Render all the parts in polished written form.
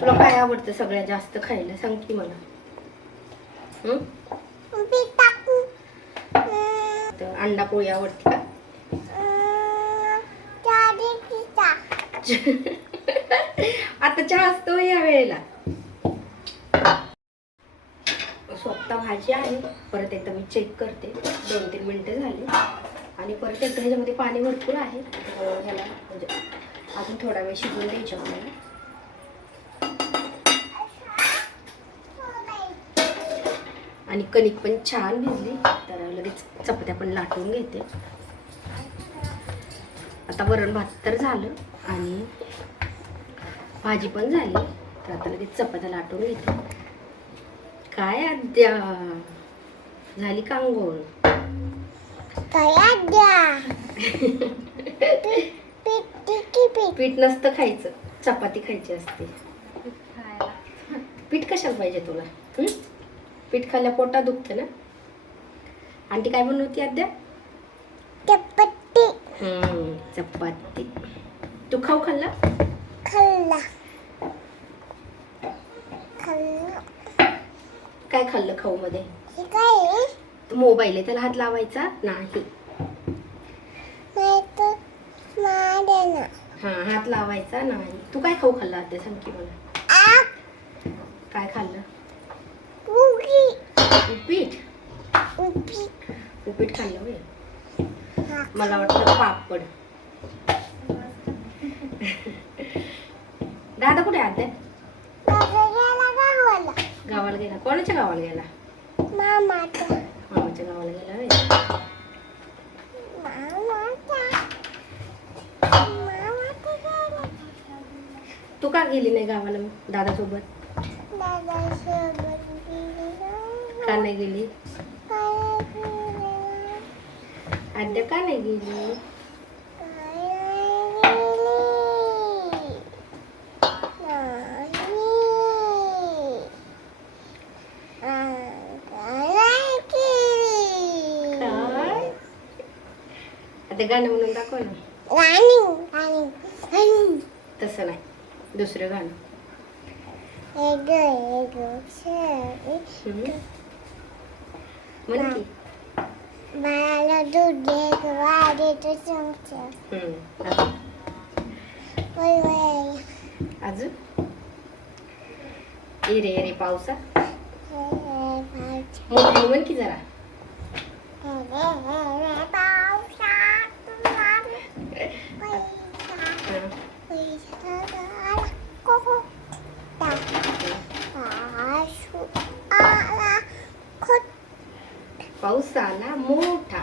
तुला काय आवडतं सगळ्यात जास्त खायला सांग की मला. तर अंडा पोळी आवडते का? आता चहा असतो या वेळेला. स्वतः भाजी आहे. परत एकदा मी चेक करते. 2-3 मिनिटं झाली आणि परत एकदा ह्याच्यामध्ये पाणी भरपूर आहे. ह्याला म्हणजे अजून थोडा वेळ शिजवून द्यायचं आपल्याला. आणि कणिक पण छान भिजली तर लगेच चपात्या पण लाटून घेते. आता वरण भात तर झालं आणि भाजी पण झाली तर आता लगेच चपात्या लाटून घेते. काय आद्या झाली का अंघोळ? काय आद्या पीठ नसतं खायचं, चपाती खायची असते. पीठ कशाला पाहिजे तुला? पीठ खाल्ल्या पोटात दुखतं ना. आंटी काय बनवती आद्या? चपाती. चपाती. तू खाऊ खाल्ला? खाल्ला. काय खाल्लं खाऊ मध्ये? काय मोबाईल आहे त्याला हात लावायचा नाही. हा हात लावायचा नाही. तू काय खाऊ खाल्ला आद्या सांग की मला. काय खाल्लं? उपीट. उपीट खाल्लं होय. मला वाटलं पापड. दादा कुठे आद्या? गावाला गेला. कोणाच्या गावाला गेला? मामाच्या गावाला गेला होय. तू का गेली नाही गावाला मग दादासोबत? का नाही गेली? आद्या का नाही गेली? आता गाणं म्हणून दाखव ना. तसं नाही, दुसरं गाणं. म्हण की. मला दूध दे वाढेचं चमचा. अजून ए रे रे पावसा. मोठी म्हण की जरा. पाऊस आला मोठा.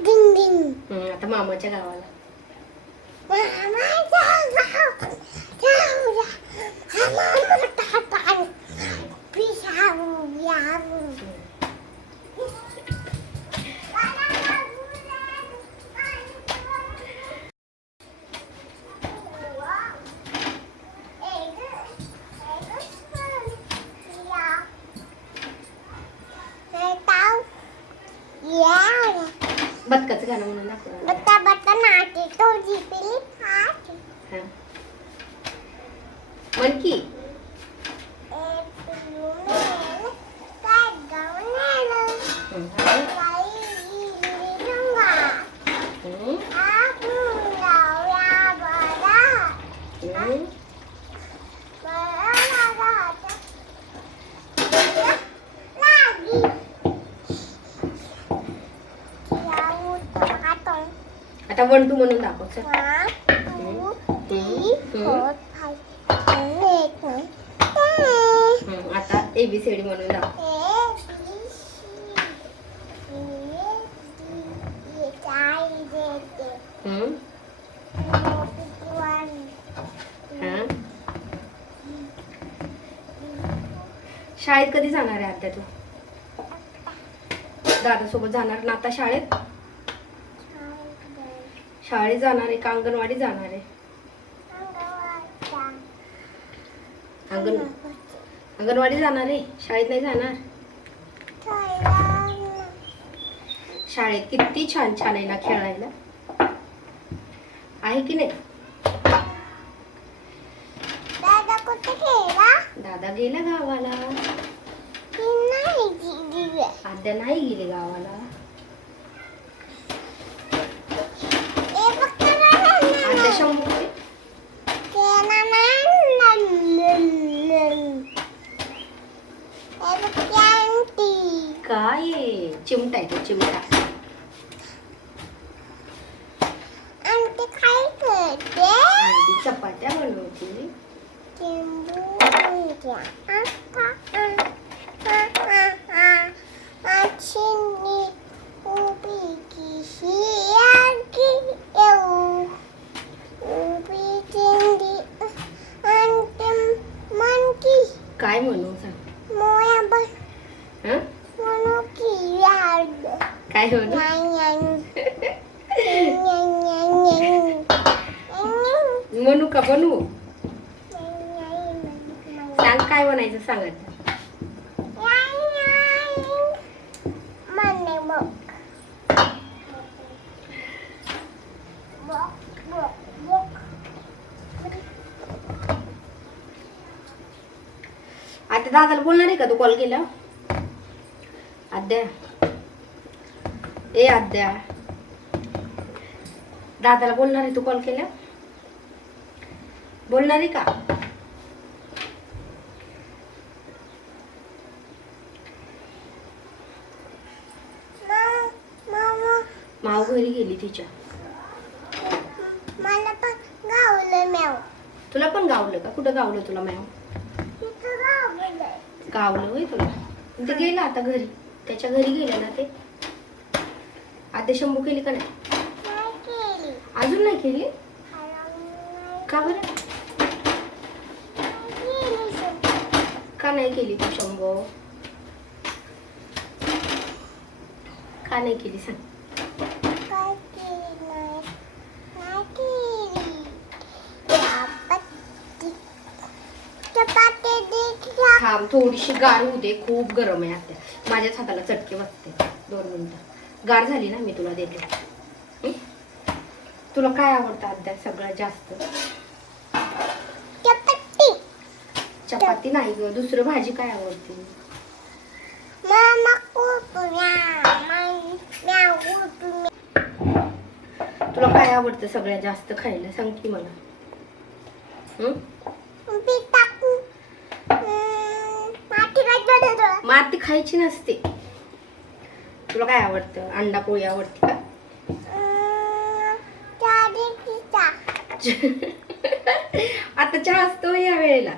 डिंग डिंग. आता मामाच्या गावाला. बदकाचं गाणं म्हणून दाखव. बत्ता बत्ता नाचे तो जिपिली फाट. म्हण की. आता 1 2 म्हणून दाखव. चल. 1 2 3 4 5 आता ABCD म्हणून दाखव. शाळेत कधी जाणार आहे आता तू? दादा सोबत जाणार ना आता शाळेत? शाळेत जाणार आहे का अंगणवाडी जाणार आहे? अंगणवाडी जाणार आहे, शाळेत नाही जाणार. शाळेत किती छान छान आहे ना खेळायला, आहे की नाही? गेला दादा गेला गावाला. की नाही गेली आद्या नाही गेली गावाला. ए फक्त नाही आद्या शंभू कुठे? केला नाही ए फक्त आंटी काय आहे? चिमटा आहे तो, चिमटा. आंटी काय करते आणि ती चपात्या बनवते. चिंबू चिनी उभी किशी आगी येऊ उभी चिंदी अंतिम मनकी काय म्हणू सांग? मोया बस हं? म्हणू की याद काय म्हणू? म्हणू का बनवू? सांग काय बनायचं सांग आता. Money book. आता दादाला बोलणार आहे का तू कॉल केला? आद्या, ए आद्या, दादाला बोलणार आहे तू कॉल केला? बोलणार आहे का? माव घरी गेली तिच्या. मला पण गावलं मॅव तुला पण गावलं का? कुठं गावलं तुला मॅव? तिथं गावलं गावलं होय तुला? ते गेलं आता घरी, त्याच्या घरी गेलं ना ते. आता शंभू केली का नाही? नाही केली अजून नाही केली? का बरं? का नाही केली तू शंभू? का नाही केली सांग? काय केली नाही केली चपाती दे थांब, थोडीशी गार होऊ दे, खूप गरम आहे आता. माझ्याच हाताला चटके बसते. 2 मिनिटं गार झाली ना मी तुला देते. हं? तुला काय आवडतं आद्या सगळ्यात जास्त? चपाती चपाती नाही ग, दुसरं भाजी काय आवडते? मामा कुटुया मॅव कुटुया तुला काय आवडतं सगळ्यात जास्त खायला सांग की मला. हं? टाकू माती काय बनवतो माती खायची नसते. तुला काय आवडतं? अंडा पोळी आवडते का? आता चहा असतो या वेळेला.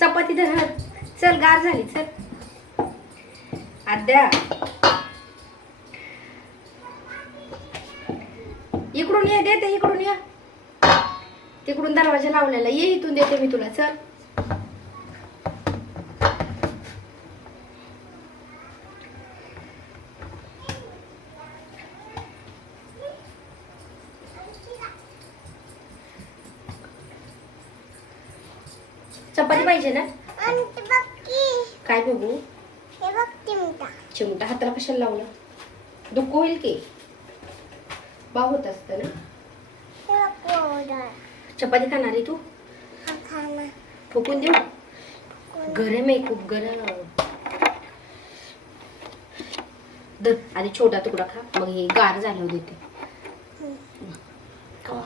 चपाती धर. चल गार झाली, चल. आद्या इकडून ये, देते इकडून या. तिकडून दरवाजा लावलेला, ये इथून देते मी तुला. चल. चपाती पाहिजे ना? आणि बघकी काय बघू? हे बघ चिमटा चिमटा हाताला कशाला लावला? दुःख होईल की. बाव होत असतं ना. हे बघ powder. चपाती खाणार आहे तू? हा खाना फुकून देऊ? गरम आहे, खूप गरम. धर, आधी छोटा तुकडा खा, मग हे गार झाल्यावर देते. खा.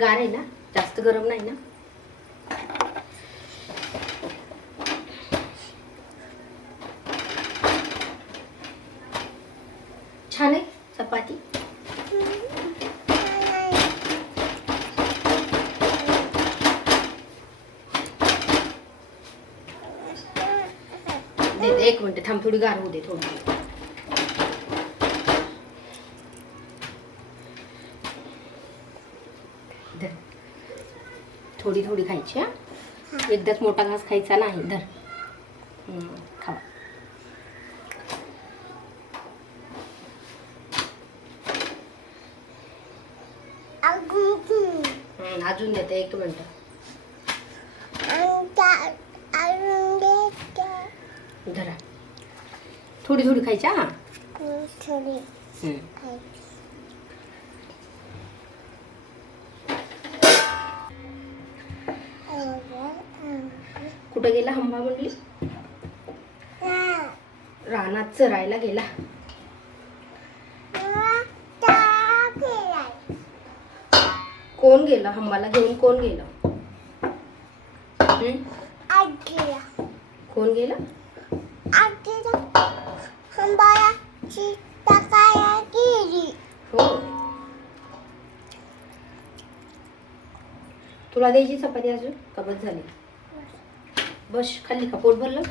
गार आहे ना? जास्त गरम नाही ना? छान आहे चपाती. देते, 1 मिनिट थांब, थोडी गार होऊ दे. थोडी धर. थोडी थोडी खायची. हा, एकदाच मोठा घास खायचा नाही. धर. खा. अजून देते, 1 मिनिट. धरा. थोडी थोडी खायची. हा, कुठं गेला हंबा म्हणली? रानात चरायला गेला. कोण गेला हंबाला घेऊन? कोण गेला? कोण गेला? हो. तुला द्यायची चपाती अजून का बस झाली? बस खाल्ली का? पोट भरलं?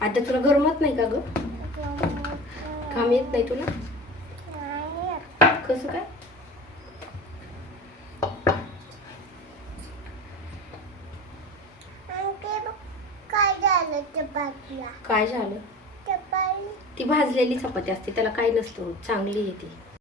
आता तुला गरमत नाही का ग? घाम येत नाही तुला? कसं काय? काय झालं चपातीला? काय झालं? चपाती ती भाजलेली चपाती असते, त्याला काही नसतं, चांगली आहे ती.